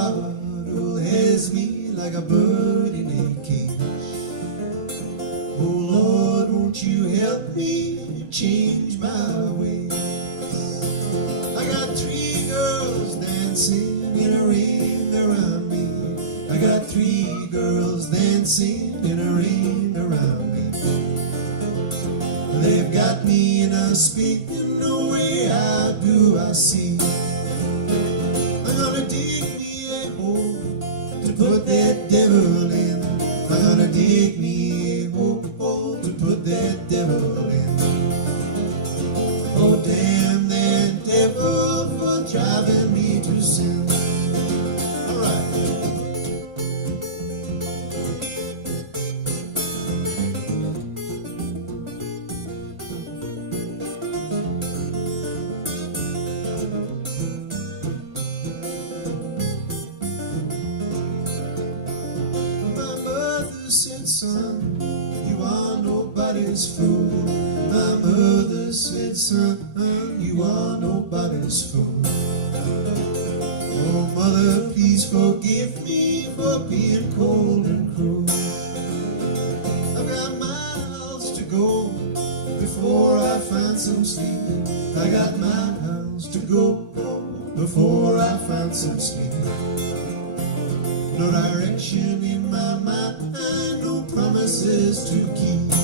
bottle has me like a bird in a cage. Oh Lord, won't you help me change my ways? I got 3 girls dancing in a ring around me. I got 3 girls dancing in a ring around me. They've got me in a spin the way I do, I see. I'm gonna dig me a hole to put that devil in. I'm gonna dig me a hole to put that devil in. Oh, damn that devil for driving me to sin. All right. Said, son, you are nobody's fool. My mother said, son, you are nobody's fool. Oh, mother, please forgive me for being cold and cruel. I've got miles to go before I find some sleep. I got miles to go before I find some sleep. No direction in my mind, no promises to keep.